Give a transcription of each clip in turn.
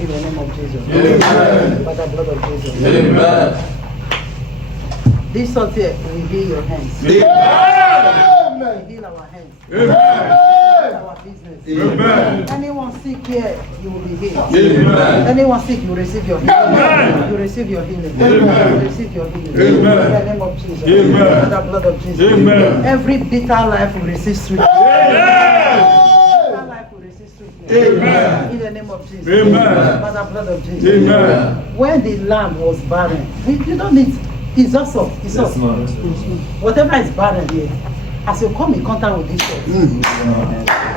In the name of Jesus. Amen. By the blood of Jesus. Amen. This salt here will heal your hands. Amen. Will heal our hands. Amen. Our business. Amen. Anyone sick here, you will be healed. Amen. Anyone sick, you will receive your healing. Amen. You receive your healing. Amen. You will receive your healing. Amen. In the name of Jesus. Amen. By the blood of Jesus. Amen. Every bitter life will receive sweet. Amen. Bitter life will receive sweet. Amen. In the name of Jesus. Amen. By the blood of Jesus. Amen. When the land was barren, you don't need. It's just up. It's up. Whatever is barren here, as you come in contact with this source,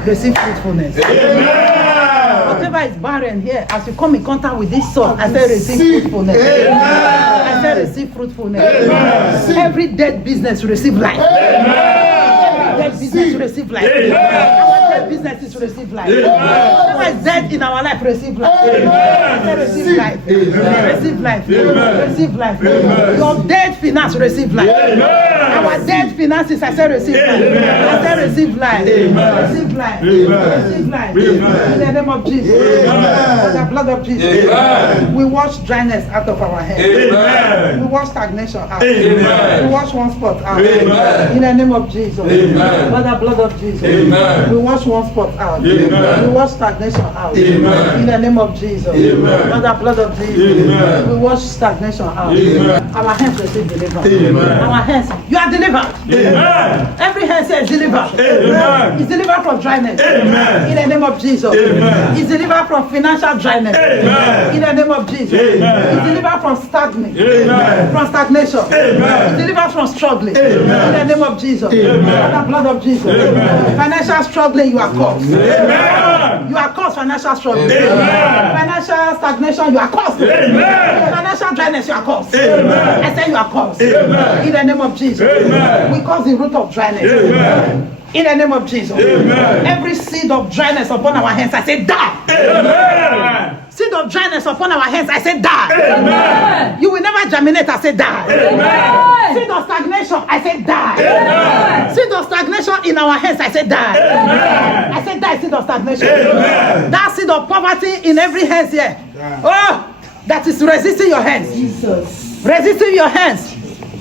receive fruitfulness. Amen. Whatever is barren here, as you come in contact with this source, I say receive fruitfulness. Amen. I say receive fruitfulness. Amen. Every dead business receive life. Amen. Dead business receive life. Amen. Our dead businesses receive life. Amen. Whatever is dead in our life receive life. Amen. I say receive life. Amen. Receive life. Amen. Receive life. Amen. Your dead finance receive life. Amen. Our dead finances, I say receive life. Amen. I say receive life. Amen. Receive life. Amen. Receive life. Amen. In the name of Jesus. Amen. For the blood of Jesus. Amen. We wash dryness out of our head. Amen. We wash stagnation out. Amen. We wash one spot out. Amen. In the name of Jesus. Amen. By the blood of Jesus. Amen. We wash one spot out. Amen. We wash stagnation out. Amen. In the name of Jesus. Amen. By the blood of Jesus. Amen. We wash stagnation out. Amen. Our hands receive deliverance. Amen. Our hands, you are delivered. Amen. Every hand says delivered. Amen. It's delivered from dryness. Amen. In the name of Jesus. Amen. It's delivered from financial dryness. Amen. In the name of Jesus. Amen. It's delivered from stagnation. Amen. From stagnation. Amen. It's delivered from struggling. Amen. In the name of Jesus. Amen. By the blood of Jesus. Amen. Financial struggling, you are caused. Amen. You are caused financial struggling. Amen. Financial stagnation, you are caused. Amen. Financial dryness, you are caused. Amen. I say you are caused. Amen. In the name of Jesus. Amen. We cause the root of dryness. Amen. In the name of Jesus. Amen. Every seed of dryness upon our hands, I say die. Amen. Seed of dryness upon our hands, I say die. Amen. You will never germinate, I say die. Amen. Seed of stagnation, I say die. Amen. Seed of stagnation in our hands, I say die. Amen. I say die, seed of stagnation. Amen. That seed of poverty in every hands here. Oh, that is resisting your hands. Resisting your hands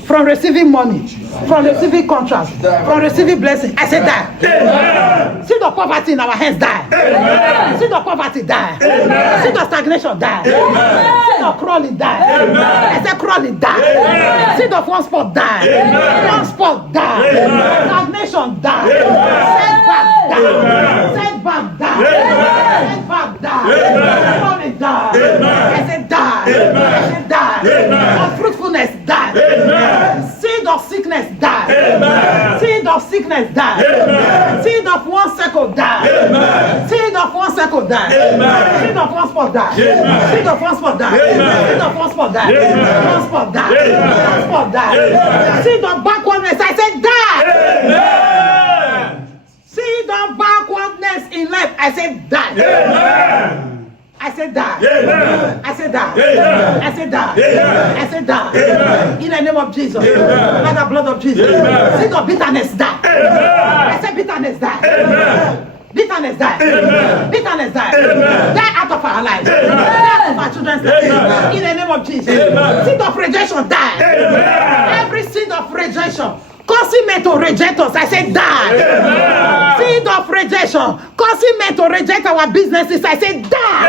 from receiving money, from receiving contracts, from receiving blessing. I say die. Amen. Seed of poverty in our hands, die. Amen. Seed of poverty, die. Amen. Seed of stagnation, die. Amen. Seed of crawling, die. Amen. I say crawling, die. Amen. Seed of one spot, die. Amen. One spot, die. Amen. Stagnation, die. Amen. Setback, die. Amen. Setback, die. Amen. Setback, die. Amen. Crawling, die. Amen. I say die. Amen. I say die. Amen. Unfruitfulness, die. Amen. Seed of sickness, die. Amen. Seed of sickness, die. Amen. Seed of 1 second, die. Amen. Seed of 1 second, die. Amen. Seed of 1 spot, die. Amen. Seed of 1 spot, die. Amen. Seed of 1 spot, die. Amen. 1 spot, die. Amen. 1 spot, die. Amen. Seed of backwardness, I said die. Amen. Seed of backwardness in life, I said die. Amen. I said die. Amen. I said die. Amen. I said die. Amen. I said die. Amen. In the name of Jesus. Amen. By the blood of Jesus. Amen. Seed of bitterness, die. Amen. I said bitterness, die. Amen. Bitterness, die. Amen. Bitterness, die. Amen. Die out of our lives. Amen. Die out of our children's lives. Amen. In the name of Jesus. Amen. Seed of rejection, die. Amen. Every seed of rejection causing men to reject us, I said die. Amen. Seed of rejection causing men to reject our businesses, I said die.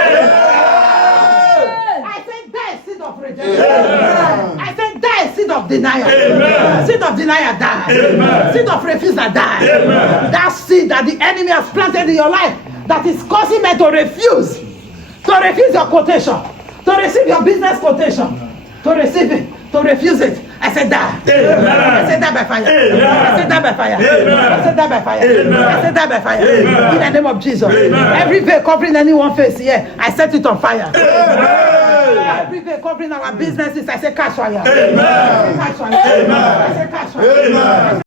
I said die, seed of rejection. Amen. I said die, seed of denial. Amen. Seed of denial, die. Amen. Seed of refusal, die. Amen. That seed that the enemy has planted in your life that is causing men to refuse your quotation, to receive your business quotation, to receive it, to refuse it. I said die. Amen. I said die by fire. Amen. I said die by fire. Amen. I said die by fire. Amen. I said die by fire. Amen. In the name of Jesus. Amen. Every veil covering anyone's face here, I set it on fire. Amen. Every veil covering our businesses, I say catch fire. Amen. I say catch fire. Amen. I say catch fire. Amen.